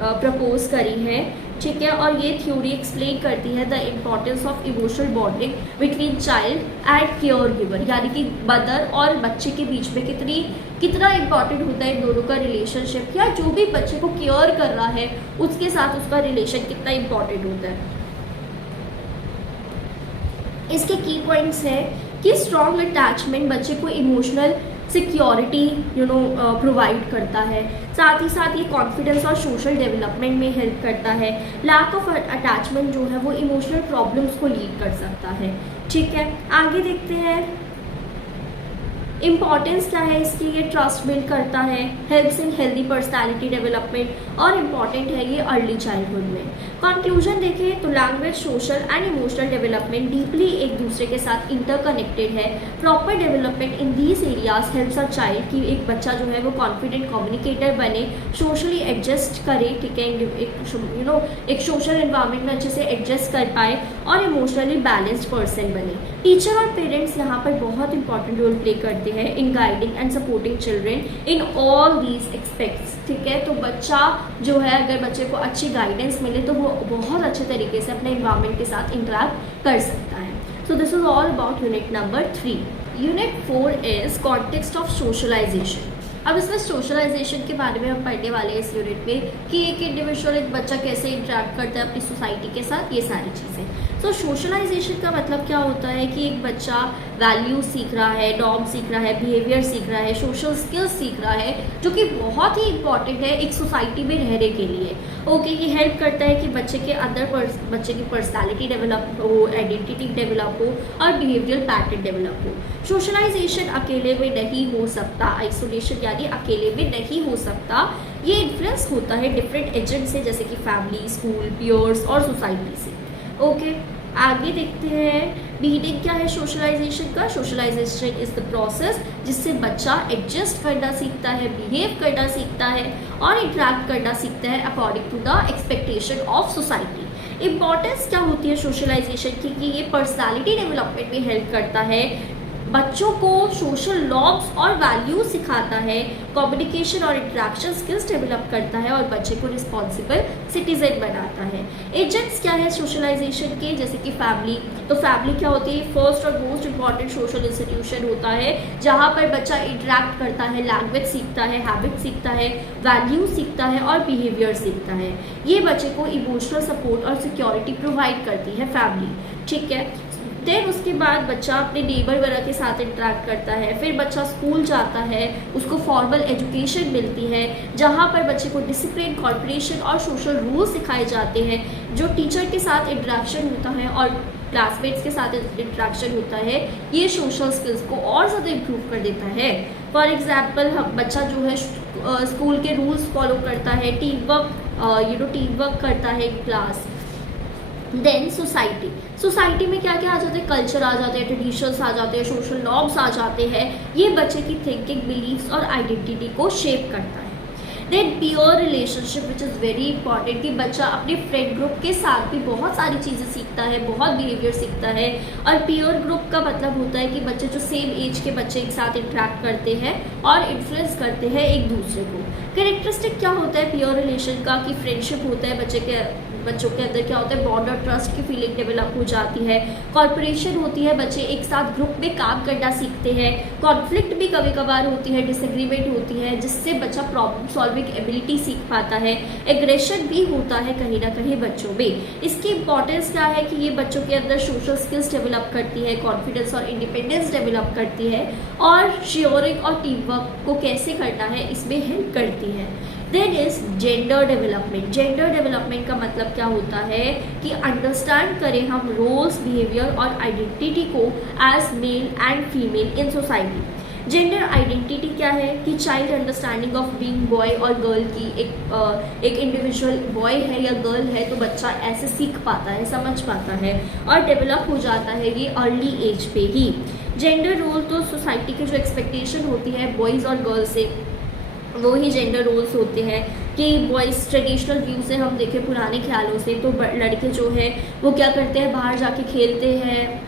प्रपोज करी है। ठीक है, और ये थ्योरी एक्सप्लेन करती है the importance of emotional bonding between child and care giver, यानी कि मदर और बच्चे के बीच में कितना इम्पॉर्टेंट होता है इन दोनों का रिलेशनशिप, या जो भी बच्चे को केयर कर रहा है उसके साथ उसका रिलेशन कितना इम्पॉर्टेंट होता है। इसके की पॉइंट्स है कि स्ट्रॉन्ग अटैचमेंट बच्चे को इमोशनल सिक्योरिटी प्रोवाइड करता है, साथ ही साथ ये कॉन्फिडेंस और सोशल डेवलपमेंट में हेल्प करता है। लैक ऑफ अटैचमेंट जो है वो इमोशनल प्रॉब्लम्स को लीड कर सकता है। ठीक है, आगे देखते हैं इम्पॉर्टेंस क्या है इसकी। ये ट्रस्ट बिल्ड करता है, helps in healthy personality development, और इम्पॉर्टेंट है ये अर्ली चाइल्डहुड में। कंक्लूजन देखें तो language, social and emotional development deeply एक दूसरे के साथ इंटरकनेक्टेड है। Proper development in these areas helps a child कि एक बच्चा जो है वो कॉन्फिडेंट कम्युनिकेटर बने, सोशली एडजस्ट करे, ठीक है, एक सोशल एनवायरनमेंट में अच्छे से एडजस्ट कर पाए, और इमोशनली बैलेंस्ड पर्सन बने। टीचर और पेरेंट्स यहाँ पर बहुत इंपॉर्टेंट रोल प्ले करते हैं इन guiding and supporting children in all these aspects. ठीक है, तो बच्चा जो है, अगर बच्चे को अच्छी गाइडेंस मिले तो वो बहुत अच्छे तरीके से अपने इन्वायरमेंट के साथ इंटरेक्ट कर सकता है। So this is all about unit number 3। Unit 4 is context of socialization. अब इसमें सोशलाइजेशन के बारे में हम पढ़ने वाले हैं इस यूनिट में, कि एक इंडिविजुअल, एक बच्चा कैसे इंटरेक्ट करता है अपनी सोसाइटी के साथ, ये सारी चीज़ें। तो सोशलाइजेशन का मतलब क्या होता है कि एक बच्चा वैल्यूज सीख रहा है, नॉर्म सीख रहा है, बिहेवियर सीख रहा है, सोशल स्किल्स सीख रहा है, जो कि बहुत ही इंपॉर्टेंट है एक सोसाइटी में रहने के लिए। ओके, ये हेल्प करता है कि बच्चे के अंदर बच्चे की पर्सनालिटी डेवलप हो, आइडेंटिटी डेवलप हो, और बिहेवियरल पैटर्न डेवलप हो। सोशलाइजेशन अकेले में नहीं हो सकता, आइसोलेशन यानी अकेले में नहीं हो सकता। ये इन्फ्लुएंस होता है डिफरेंट एजेंट से, जैसे कि फैमिली, स्कूल, पियर्स और सोसाइटी से। ओके, आगे देखते हैं मीनिंग क्या है सोशलाइजेशन का। सोशलाइजेशन इज द प्रोसेस जिससे बच्चा एडजस्ट करना सीखता है, बिहेव करना सीखता है, और इंटरेक्ट करना सीखता है according to the expectation of society. Importance क्या होती है सोशलाइजेशन की, कि ये पर्सनालिटी डेवलपमेंट में हेल्प करता है, बच्चों को सोशल नॉर्म्स और वैल्यूज सिखाता है, कम्युनिकेशन और इंटरेक्शन स्किल्स डेवलप करता है, और बच्चे को रिस्पॉन्सिबल सिटीजन बनाता है। एजेंट्स क्या है सोशलाइजेशन के, जैसे कि फैमिली। तो फैमिली क्या होती है, फर्स्ट और मोस्ट इंपॉर्टेंट सोशल इंस्टीट्यूशन होता है, जहाँ पर बच्चा इंटरेक्ट करता है, लैंग्वेज सीखता है, हैबिट सीखता है, वैल्यूज सीखता है, और बिहेवियर सीखता है। ये बच्चे को इमोशनल सपोर्ट और सिक्योरिटी प्रोवाइड करती है फैमिली। ठीक है, देन उसके बाद बच्चा अपने नेबर वगैरह के साथ इंटरेक्ट करता है, फिर बच्चा स्कूल जाता है, उसको फॉर्मल एजुकेशन मिलती है, जहाँ पर बच्चे को डिसिप्लिन, कॉर्पोरेशन और सोशल रूल्स सिखाए जाते हैं। जो टीचर के साथ इंटरेक्शन होता है और क्लासमेट्स के साथ इंटरेक्शन होता है, ये सोशल स्किल्स को और ज़्यादा इम्प्रूव कर देता है। फॉर एग्जाम्पल, बच्चा जो है स्कूल के रूल्स फॉलो करता है, टीम वर्क करता है क्लास। देन सोसाइटी में क्या क्या आ जाते हैं, कल्चर आ जाते हैं, ट्रेडिशंस आ जाते हैं, सोशल नॉर्म्स आ जाते हैं। ये बच्चे की थिंकिंग, बिलीव्स और आइडेंटिटी को शेप करता है। Then peer relationship which is very important, कि बच्चा अपने फ्रेंड ग्रुप के साथ भी बहुत सारी चीज़ें सीखता है, बहुत बिहेवियर सीखता है। और पीयर ग्रुप का मतलब होता है कि बच्चे जो सेम एज के बच्चे एक साथ इंटरेक्ट करते हैं और इन्फ्लुएंस करते हैं एक दूसरे को। कैरेक्टरिस्टिक क्या होता है पीयर रिलेशन का, कि फ्रेंडशिप होता है बच्चे के बच्चों के अंदर क्या होता है, बॉन्ड और ट्रस्ट की फीलिंग डेवलप हो जाती है, कॉर्पोरेशन होती है, बच्चे एक साथ ग्रुप में काम करना सीखते हैं, कॉन्फ्लिक्ट भी कभी कभार होती है, डिसएग्रीमेंट होती है, जिससे बच्चा प्रॉब्लम सॉल्विंग एबिलिटी सीख पाता है, एग्रेशन भी होता है कहीं ना कहीं बच्चों में। इसकी इंपॉर्टेंस क्या है कि ये बच्चों के अंदर सोशल स्किल्स डेवलप करती है, कॉन्फिडेंस और इंडिपेंडेंस डेवलप करती है, और शेयरिंग और टीम वर्क को कैसे करना है इसमें हेल्प करती है। Then is gender development. Gender development का मतलब क्या होता है कि अंडरस्टैंड करें हम रोल्स, बिहेवियर और आइडेंटिटी को as male and female in society. Gender identity क्या है कि child understanding of being boy और गर्ल की, एक इंडिविजुअल बॉय है या गर्ल है तो बच्चा ऐसे सीख पाता है, समझ पाता है और डेवलप हो जाता है ये अर्ली एज पे ही। जेंडर रोल तो सोसाइटी की जो एक्सपेक्टेशन होती है बॉयज़ और गर्ल्स से, वो ही जेंडर रोल्स होते हैं कि बॉयज़ ट्रेडिशनल व्यू से हम देखें पुराने ख्यालों से तो लड़के जो है वो क्या करते हैं, बाहर जाके खेलते हैं,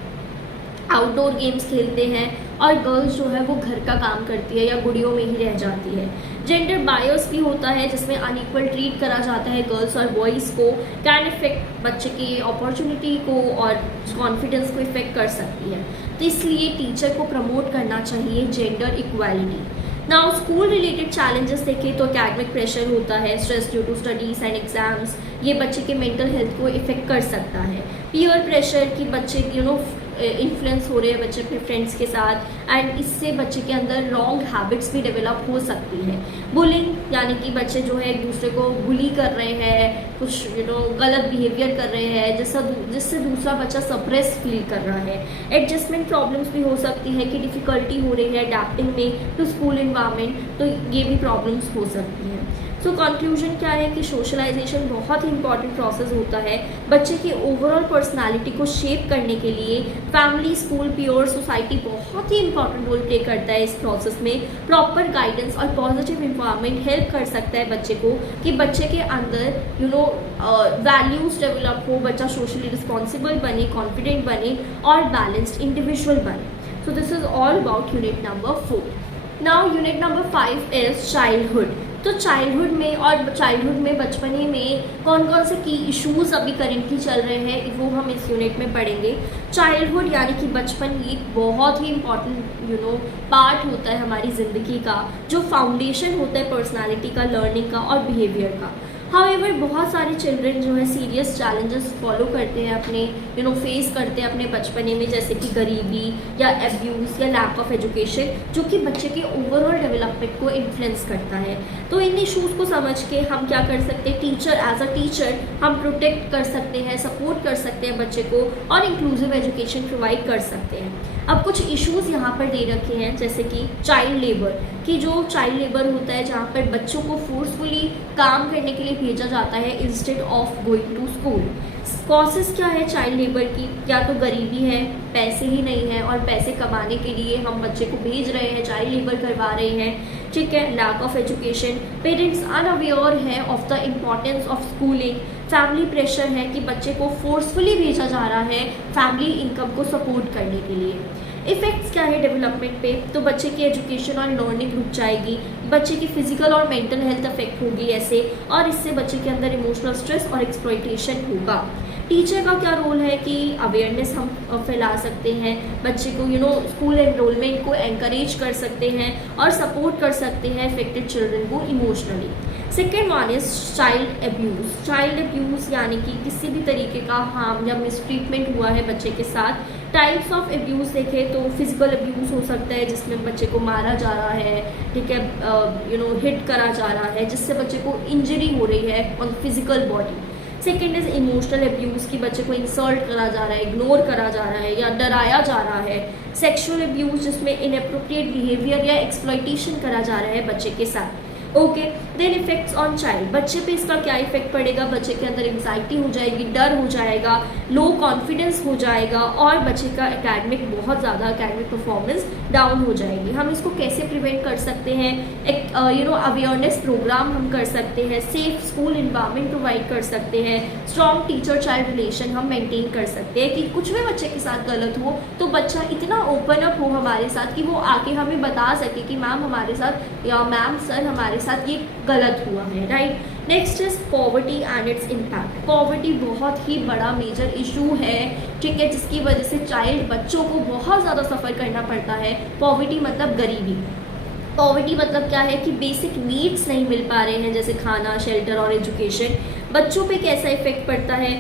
आउटडोर गेम्स खेलते हैं, और गर्ल्स जो है वो घर का काम करती है या गुड़ियों में ही रह जाती है। जेंडर बायस भी होता है जिसमें अनइक्वल ट्रीट करा जाता है गर्ल्स और बॉयज़ को, कैन इफेक्ट बच्चे की अपॉर्चुनिटी को और कॉन्फिडेंस को इफेक्ट कर सकती है। तो इसलिए टीचर को प्रमोट करना चाहिए gender equality. Now school related challenges देखें तो एकेडमिक प्रेशर होता है, stress due to studies and exams, ये बच्चे के मेंटल हेल्थ को इफेक्ट कर सकता है। पीयर प्रेशर कि बच्चे इन्फ्लुएंस हो रहे हैं बच्चे अपने फ्रेंड्स के साथ, एंड इससे बच्चे के अंदर रॉन्ग हैबिट्स भी डेवलप हो सकती है। बुलिंग यानी कि बच्चे जो है एक दूसरे को बुली कर रहे हैं, कुछ गलत बिहेवियर कर रहे हैं जिससे दूसरा बच्चा सप्रेस फील कर रहा है। एडजस्टमेंट प्रॉब्लम्स भी हो सकती है कि डिफ़िकल्टी हो रही है अडैप्टिंग में टू स्कूल इन्वायरमेंट, तो ये भी प्रॉब्लम्स हो सकती हैं। सो कंक्लूजन क्या है कि सोशलाइजेशन बहुत ही इंपॉर्टेंट प्रोसेस होता है बच्चे की ओवरऑल पर्सनालिटी को शेप करने के लिए। फैमिली, स्कूल, पीयर, सोसाइटी बहुत ही इंपॉर्टेंट रोल प्ले करता है इस प्रोसेस में। प्रॉपर गाइडेंस और पॉजिटिव इन्वायरमेंट हेल्प कर सकता है बच्चे को कि बच्चे के अंदर वैल्यूज डेवलप हो, बच्चा सोशली रिस्पॉन्सिबल बने, कॉन्फिडेंट बने और बैलेंस्ड इंडिविजुअल बने। सो this is all about unit number 4। Now unit number 5 is childhood. तो चाइल्डहुड में बचपने में कौन कौन से की इश्यूज अभी करेंटली चल रहे हैं वो हम इस यूनिट में पढ़ेंगे। चाइल्डहुड यानी कि बचपन एक बहुत ही इम्पॉर्टेंट पार्ट होता है हमारी ज़िंदगी का, जो फाउंडेशन होता है पर्सनालिटी का, लर्निंग का और बिहेवियर का। हाउएवर बहुत सारे चिल्ड्रन जो है सीरियस चैलेंजेस फॉलो करते हैं अपने फेस करते हैं अपने बचपने में, जैसे कि गरीबी या एब्यूज़ या लैक ऑफ एजुकेशन, जो कि बच्चे के ओवरऑल डेवलपमेंट को इन्फ्लुएंस करता है। तो इन इशूज़ को समझ के हम क्या कर सकते हैं, एज अ टीचर हम प्रोटेक्ट कर सकते हैं, सपोर्ट कर सकते हैं बच्चे को और इंक्लूसिव एजुकेशन प्रोवाइड कर सकते हैं। अब कुछ इश्यूज़ यहाँ पर दे रखे हैं, जैसे कि चाइल्ड लेबर, कि जो चाइल्ड लेबर होता है जहाँ पर बच्चों को फोर्सफुली काम करने के लिए भेजा जाता है instead of going to school. Causes क्या है चाइल्ड लेबर की, या तो गरीबी है, पैसे ही नहीं है और पैसे कमाने के लिए हम बच्चे को भेज रहे हैं, चाइल्ड लेबर करवा रहे हैं, ठीक है। Lack of education, parents unaware है of the importance of schooling. Family pressure है कि बच्चे को फोर्सफुली भेजा जा रहा है फैमिली इनकम को सपोर्ट करने के लिए। इफेक्ट्स क्या है डेवलपमेंट पे, तो बच्चे की एजुकेशन और लर्निंग रुक जाएगी, बच्चे की फिजिकल और मेंटल हेल्थ अफेक्ट होगी ऐसे, और इससे बच्चे के अंदर इमोशनल स्ट्रेस और एक्सप्लॉइटेशन होगा। टीचर का क्या रोल है कि अवेयरनेस हम फैला सकते हैं, बच्चे को स्कूल एनरोलमेंट को एनकरेज कर सकते हैं और सपोर्ट कर सकते हैं अफेक्टेड चिल्ड्रन को emotionally. Second one is child abuse. Child abuse यानी कि किसी भी तरीके का हार्म या मिसट्रीटमेंट हुआ है बच्चे के साथ। टाइप्स ऑफ अब्यूज़ देखें तो फिजिकल अब्यूज़ हो सकता है जिसमें बच्चे को मारा जा रहा है, ठीक है, हिट करा जा रहा है जिससे बच्चे को इंजरी हो रही है on physical body. Second is emotional abuse कि बच्चे को इंसल्ट करा जा रहा है, इग्नोर करा जा रहा है या डराया जा रहा है। सेक्सुअल अब्यूज़ जिसमें इनएप्रोप्रिएट बिहेवियर या एक्सप्लॉइटेशन करा जा रहा है बच्चे के साथ। Okay, then effects on child, बच्चे पे इसका क्या इफेक्ट पड़ेगा, बच्चे के अंदर एंग्जाइटी हो जाएगी, डर हो जाएगा, लो कॉन्फिडेंस हो जाएगा और बच्चे का बहुत ज़्यादा एकेडमिक परफॉर्मेंस डाउन हो जाएगी। हम इसको कैसे प्रिवेंट कर सकते हैं, एक अवेयरनेस प्रोग्राम हम कर सकते हैं, सेफ स्कूल इन्वायरमेंट प्रोवाइड कर सकते हैं, स्ट्रॉन्ग टीचर चाइल्ड रिलेशन हम मेंटेन कर सकते हैं कि कुछ भी बच्चे के साथ गलत हो तो बच्चा इतना ओपन अप हो हमारे साथ कि वो आके हमें बता सके कि मैम हमारे साथ या मैम सर हमारे साथ ये गलत हुआ है, right. Next is poverty and its impact. Poverty बहुत ही बड़ा मेजर इशू है, ठीक है, जिसकी वजह से बच्चों को बहुत ज़्यादा सफ़र करना पड़ता है। पॉवर्टी मतलब गरीबी। पॉवर्टी मतलब क्या है कि बेसिक नीड्स नहीं मिल पा रहे हैं, जैसे खाना, शेल्टर और एजुकेशन। बच्चों पे कैसा इफेक्ट पड़ता है,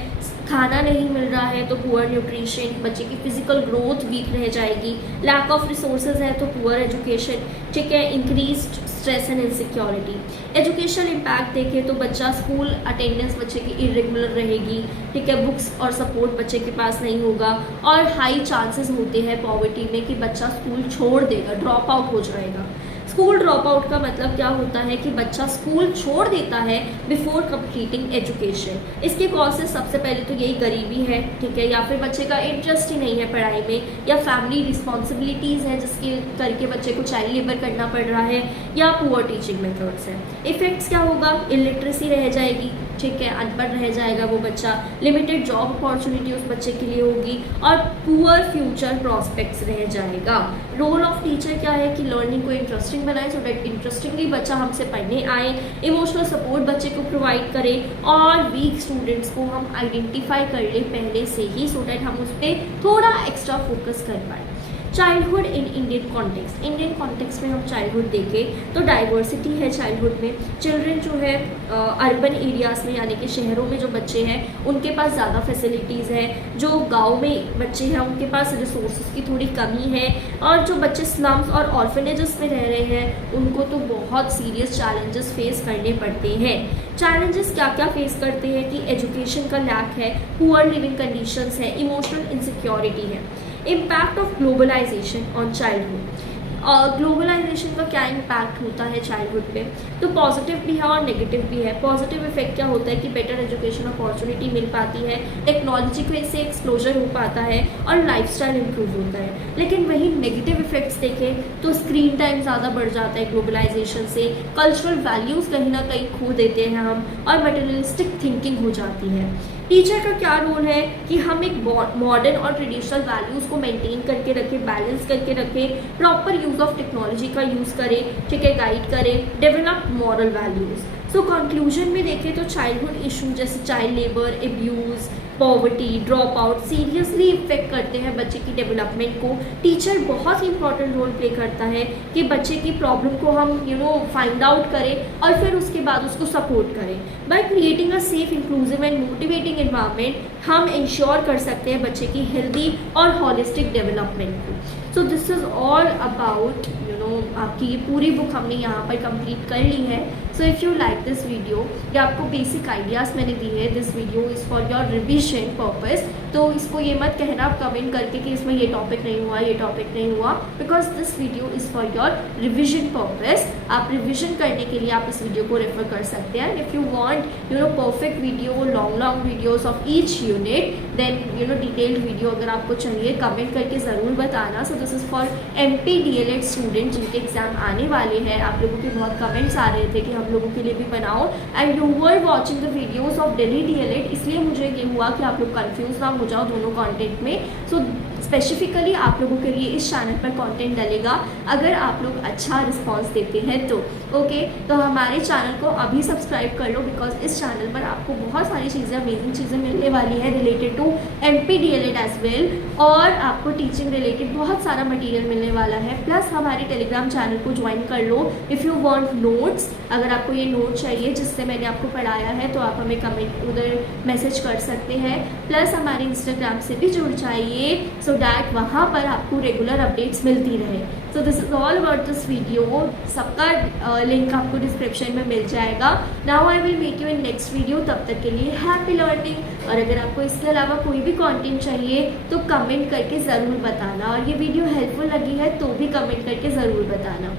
खाना नहीं मिल रहा है तो पुअर न्यूट्रिशन, बच्चे की फिजिकल ग्रोथ वीक रह जाएगी। लैक ऑफ रिसोर्सेज है तो पुअर एजुकेशन, ठीक है, increased stress and insecurity. Education impact देखें तो बच्चा स्कूल अटेंडेंस बच्चे की इरेगुलर रहेगी, ठीक है, बुक्स और सपोर्ट बच्चे के पास नहीं होगा, और हाई चांसेस होते हैं पॉवर्टी में कि बच्चा स्कूल छोड़ देगा, ड्रॉप आउट हो जाएगा। स्कूल ड्रॉप आउट का मतलब क्या होता है कि बच्चा स्कूल छोड़ देता है बिफोर कंप्लीटिंग एजुकेशन। इसके कॉजेज सबसे पहले तो यही गरीबी है, ठीक है, या फिर बच्चे का इंटरेस्ट ही नहीं है पढ़ाई में, या फैमिली रिस्पॉन्सिबिलिटीज़ है जिसके करके बच्चे को चाइल्ड लेबर करना पड़ रहा है, या पुअर टीचिंग मेथड्स है। इफेक्ट्स क्या होगा, इलिटरेसी रह जाएगी, ठीक है, अनपढ़ रह जाएगा वो बच्चा, लिमिटेड जॉब अपॉर्चुनिटी उस बच्चे के लिए होगी, और पुअर फ्यूचर प्रॉस्पेक्ट्स रह जाएगा। रोल ऑफ टीचर क्या है कि लर्निंग को इंटरेस्टिंग बनाए, सो दैट इंटरेस्टिंगली बच्चा हमसे पढ़ने आए, इमोशनल सपोर्ट बच्चे को प्रोवाइड करें, और वीक स्टूडेंट्स को हम आइडेंटिफाई कर ले पहले से ही, सो दैट हम उस पर थोड़ा एक्स्ट्रा फोकस कर पाए। Childhood in Indian context. Indian context में हम चाइल्डहुड देखें तो डाइवर्सिटी है चाइल्डहुड में। चिल्ड्रन जो है अर्बन एरियाज़ में यानी कि शहरों में जो बच्चे हैं उनके पास ज़्यादा फैसिलिटीज़ है, जो गांव में बच्चे हैं उनके पास रिसोर्सेज की थोड़ी कमी है, और जो बच्चे स्लम्स और ऑर्फनेजेस में रह रहे हैं उनको तो बहुत सीरियस चैलेंजेस फेस करने पड़ते हैं। चैलेंजेस क्या क्या फेस करते हैं कि एजुकेशन का लैक है, पुअर लिविंग कंडीशंस है, इमोशनल इनसिक्योरिटी है। Impact of globalisation on childhood. Globalisation का क्या इम्पैक्ट होता है चाइल्डहुड पे, तो पॉजिटिव भी है और नेगेटिव भी है। पॉजिटिव इफेक्ट क्या होता है कि बेटर एजुकेशन अपॉर्चुनिटी मिल पाती है, टेक्नोलॉजी को से एक्सप्लोजर हो पाता है, और लाइफस्टाइल इंप्रूव होता है। लेकिन वही नेगेटिव इफेक्ट्स देखें तो स्क्रीन टाइम ज़्यादा बढ़ जाता है ग्लोबलाइजेशन से, कल्चरल वैल्यूज़ कहीं ना कहीं खो देते हैं हम, और मटेरियलिस्टिक थिंकिंग हो जाती है। टीचर का क्या रोल है कि हम एक मॉडर्न और ट्रेडिशनल वैल्यूज़ को मेंटेन करके रखें, बैलेंस करके रखें, प्रॉपर यूज़ ऑफ टेक्नोलॉजी का यूज़ करें, ठीक है, गाइड करें, develop moral values. So conclusion में देखें तो चाइल्डहुड इशू जैसे child labour, abuse, poverty, drop out seriously effect करते हैं बच्चे की डेवलपमेंट को। टीचर बहुत ही इंपॉर्टेंट रोल प्ले करता है कि बच्चे की प्रॉब्लम को हम फाइंड आउट करें और फिर उसके बाद उसको सपोर्ट करें। By creating a safe, inclusive and motivating environment हम इंश्योर कर सकते हैं बच्चे की हेल्दी और हॉलिस्टिक डेवलपमेंट को। सो दिस इज़ ऑल अबाउट आपकी ये पूरी बुक हमने यहाँ पर कंप्लीट कर ली है। So if you like this video, या आपको बेसिक आइडियाज़ मैंने दी है, this video is for your revision purpose, तो इसको ये मत कहना आप कमेंट करके कि इसमें ये टॉपिक नहीं हुआ, ये टॉपिक नहीं हुआ, because this video is for your revision purpose. आप रिविजन करने के लिए आप इस वीडियो को रेफर कर सकते हैं। If you want perfect video, long videos of each unit, then detailed video अगर आपको चाहिए कमेंट करके ज़रूर बताना। So this is for MP DLED student जिनके एग्जाम आने वाले हैं। आप लोगों के बहुत कमेंट्स आ रहे थे कि हम लोगों के लिए भी बनाओ, and you were watching the videos of Delhi DLED, इसलिए मुझे ये हुआ कि आप लोग कंफ्यूज ना हो जाओ दोनों कंटेंट में। सो स्पेसिफिकली आप लोगों के लिए इस चैनल पर कंटेंट डलेगा अगर आप लोग अच्छा रिस्पांस देते हैं तो। ओके, तो हमारे चैनल को अभी सब्सक्राइब कर लो, बिकॉज इस चैनल पर आपको बहुत सारी चीज़ें, अमेजिंग चीज़ें मिलने वाली है related to MP DLED as well, और आपको टीचिंग रिलेटेड बहुत सारा मटेरियल मिलने वाला है। प्लस हमारे टेलीग्राम चैनल को ज्वाइन कर लो इफ़ यू वांट नोट्स। अगर आपको ये नोट चाहिए जिससे मैंने आपको पढ़ाया है तो आप हमें कमेंट उधर मैसेज कर सकते हैं। प्लस हमारे इंस्टाग्राम से भी जुड़ जाइए, सो डैट वहाँ पर आपको रेगुलर अपडेट्स मिलती रहे। So this is all about this video. सबका लिंक आपको डिस्क्रिप्शन में मिल जाएगा। Now I will meet you in next video. तब तक के लिए हैप्पी लर्निंग। और अगर आपको इसके अलावा कोई भी कंटेंट चाहिए तो कमेंट करके ज़रूर बताना, और ये वीडियो हेल्पफुल लगी है तो भी कमेंट करके ज़रूर बताना।